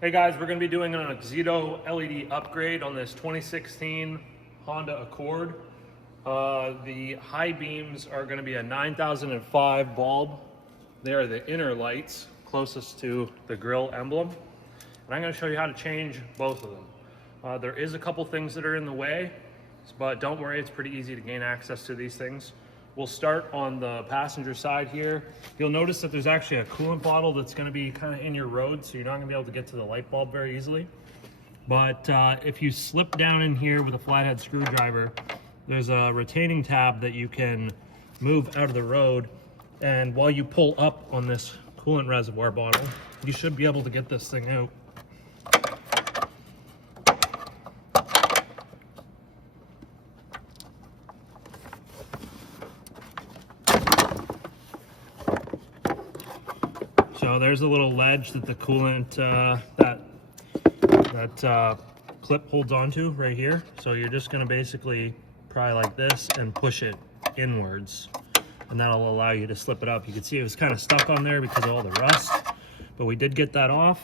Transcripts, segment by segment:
Hey guys, we're going to be doing an Oxydo LED upgrade on this 2016 Honda Accord. The high beams are going to be a 9005 bulb. They are the inner lights closest to the grille emblem. And I'm going to show you how to change both of them. There is a couple things that are in the way, but don't worry, it's pretty easy to gain access to these things. We'll start on the passenger side here. You'll notice that there's actually a coolant bottle that's going to be kind of in your road, so you're not going to be able to get to the light bulb very easily. But if you slip down in here with a flathead screwdriver, there's a retaining tab that you can move out of the road. And while you pull up on this coolant reservoir bottle, you should be able to get this thing out. So there's a little ledge that the coolant, that clip holds onto right here. So you're just gonna basically pry like this and push it inwards, and that'll allow you to slip it up. You can see it was kind of stuck on there because of all the rust, but we did get that off,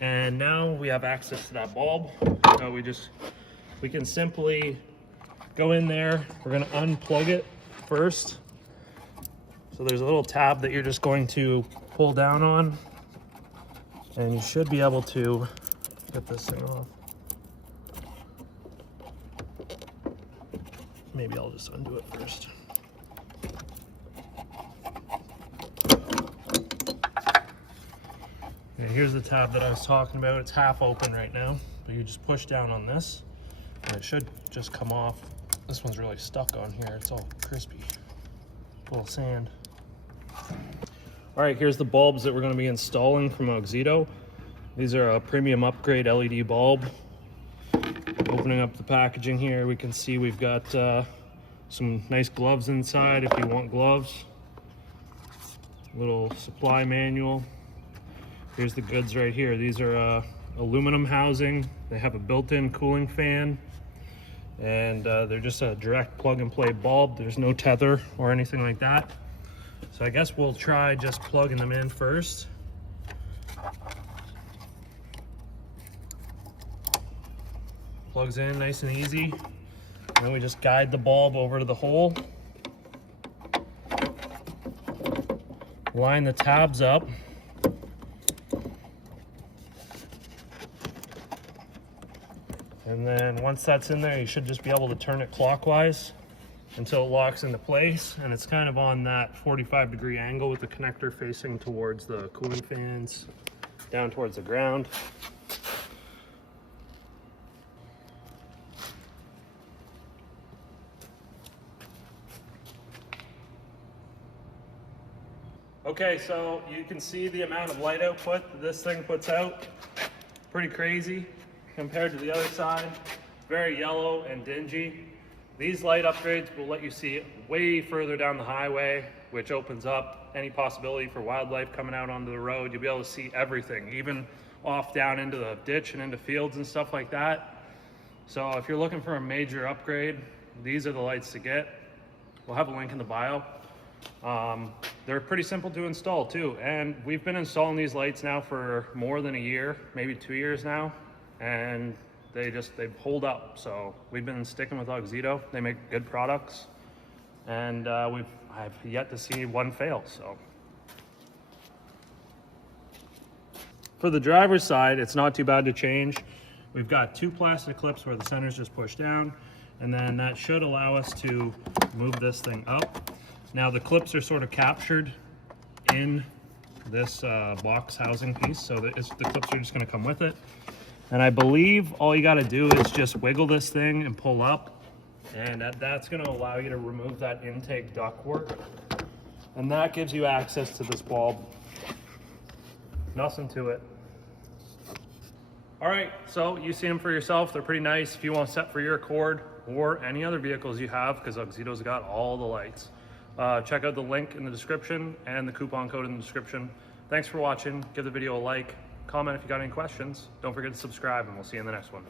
and now we have access to that bulb. So we can simply go in there. We're gonna unplug it first. So there's a little tab that you're just going to pull down on, and you should be able to get this thing off. Maybe I'll just undo it first. Okay, here's the tab that I was talking about. It's half open right now, but you just push down on this and it should just come off. This one's really stuck on here. It's all crispy, full of sand. All right, here's the bulbs that we're going to be installing from Oxydo. These are a premium upgrade LED bulb. Opening up the packaging here, we can see we've got some nice gloves inside if you want gloves. Little supply manual. Here's the goods right here. These are aluminum housing. They have a built-in cooling fan, and they're just a direct plug and play bulb. There's no tether or anything like that. So I guess we'll try just plugging them in first. Plugs in nice and easy. And then we just guide the bulb over to the hole. Line the tabs up. And then once that's in there, you should just be able to turn it clockwise until it locks into place, and it's kind of on that 45-degree angle with the connector facing towards the cooling fans, down towards the ground. Okay, so you can see the amount of light output that this thing puts out. Pretty crazy compared to the other side. Very yellow and dingy. These light upgrades will let you see way further down the highway, which opens up any possibility for wildlife coming out onto the road. You'll be able to see everything, even off down into the ditch and into fields and stuff like that. So if you're looking for a major upgrade, these are the lights to get. We'll have a link in the bio. They're pretty simple to install too, and we've been installing these lights now for more than a year, maybe 2 years now, and they hold up. So we've been sticking with Oxydo. They make good products, and I've yet to see one fail. So for the driver's side, it's not too bad to change. We've got two plastic clips where the center's just pushed down, and then that should allow us to move this thing up. Now the clips are sort of captured in this box housing piece, so the clips are just going to come with it. And I believe all you got to do is just wiggle this thing and pull up, and that's going to allow you to remove that intake ductwork, and that gives you access to this bulb. Nothing to it. All right, so you see them for yourself. They're pretty nice if you want to set for your Accord or any other vehicles you have, because Oxydo's got all the lights. Check out the link in the description and the coupon code in the description. Thanks for watching. Give the video a like. Comment if you got any questions. Don't forget to subscribe, and we'll see you in the next one.